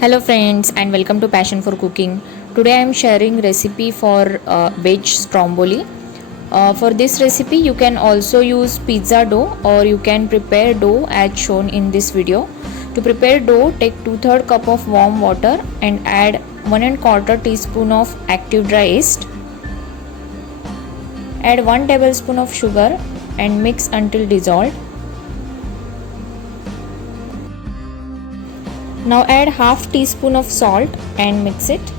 Hello friends and welcome to Passion for Cooking. Today I am sharing recipe for veg stromboli. For this recipe you can also use pizza dough or you can prepare dough as shown in this video. To prepare dough, take 2/3 cup of warm water and add 1¼ teaspoon of active dry yeast. Add 1 tablespoon of sugar and mix until dissolved. Now add half teaspoon of salt and mix it.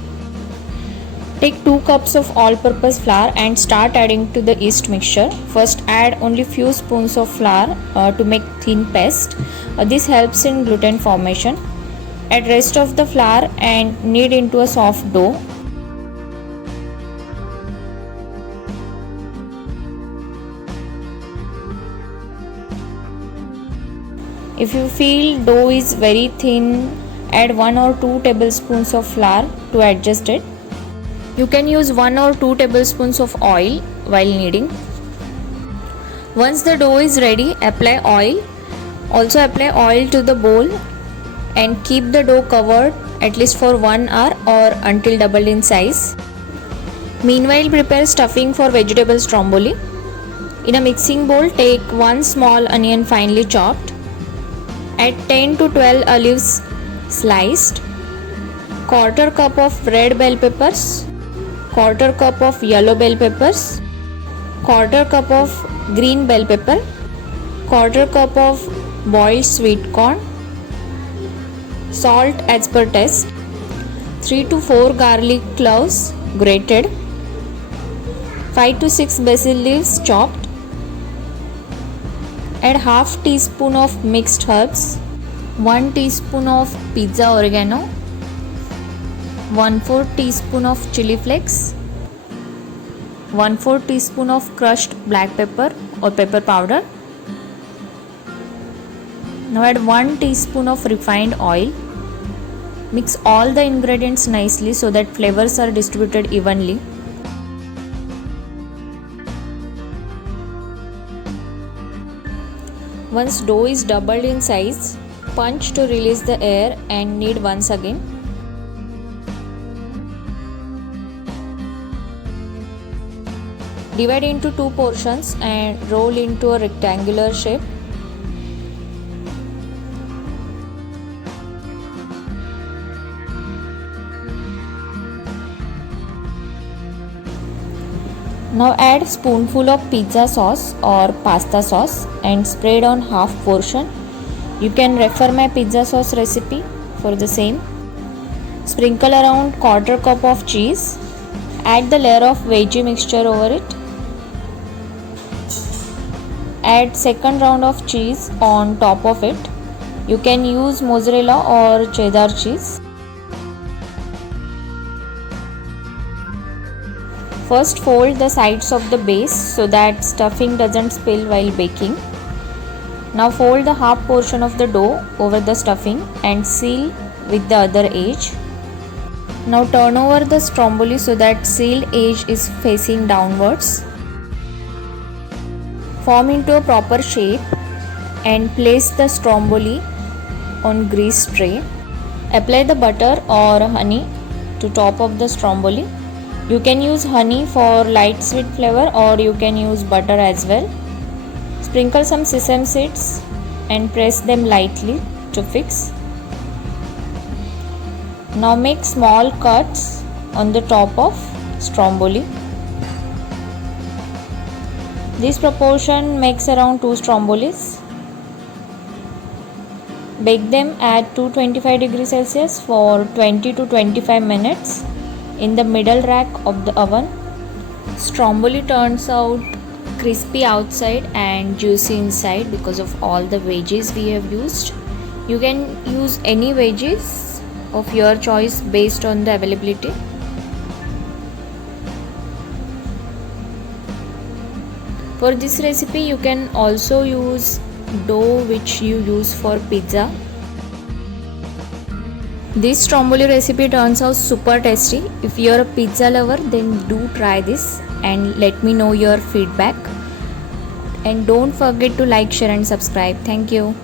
Take 2 cups of all-purpose flour and start adding to the yeast mixture. First add only few spoons of flour to make thin paste. This helps in gluten formation. Add rest of the flour and knead into a soft dough. If you feel dough is very thin, add 1 or 2 tablespoons of flour to adjust it. You can use 1 or 2 tablespoons of oil while kneading. Once the dough is ready, apply oil. Also apply oil to the bowl and keep the dough covered at least for 1 hour or until doubled in size. Meanwhile, prepare stuffing for vegetable stromboli. In a mixing bowl, take 1 small onion finely chopped. Add 10 to 12 olives sliced, 1/4 cup of red bell peppers, 1/4 cup of yellow bell peppers, 1/4 cup of green bell pepper, 1/4 cup of boiled sweet corn, salt as per taste, 3 to 4 garlic cloves grated, 5 to 6 basil leaves chopped. Add half teaspoon of mixed herbs, 1 teaspoon of pizza oregano, 1/4 teaspoon of chili flakes, 1/4 teaspoon of crushed black pepper or pepper powder. Now add 1 teaspoon of refined oil. Mix all the ingredients nicely so that flavors are distributed evenly. Once dough is doubled in size, punch to release the air and knead once again. Divide into 2 portions and roll into a rectangular shape. Now add spoonful of pizza sauce or pasta sauce and spread on half portion. You can refer my pizza sauce recipe for the same. Sprinkle around 1/4 cup of cheese. Add the layer of veggie mixture over it. Add second round of cheese on top of it. You can use mozzarella or cheddar cheese. First fold the sides of the base so that stuffing doesn't spill while baking. Now fold the half portion of the dough over the stuffing and seal with the other edge. Now turn over the stromboli so that sealed edge is facing downwards. Form into a proper shape and place the stromboli on greased tray. Apply the butter or honey to top of the stromboli. You can use honey for light sweet flavor or you can use butter as well. Sprinkle some sesame seeds and press them lightly to fix. Now make small cuts on the top of stromboli. This proportion makes around 2 strombolis. Bake them at 225 degrees Celsius for 20 to 25 minutes. In the middle rack of the oven. Stromboli turns out crispy outside and juicy inside because of all the veggies we have used. You can use any veggies of your choice based on the availability. For this recipe you can also use dough which you use for pizza. This stromboli recipe turns out super tasty. If you are a pizza lover, then do try this and let me know your feedback. And don't forget to like, share and subscribe. Thank you.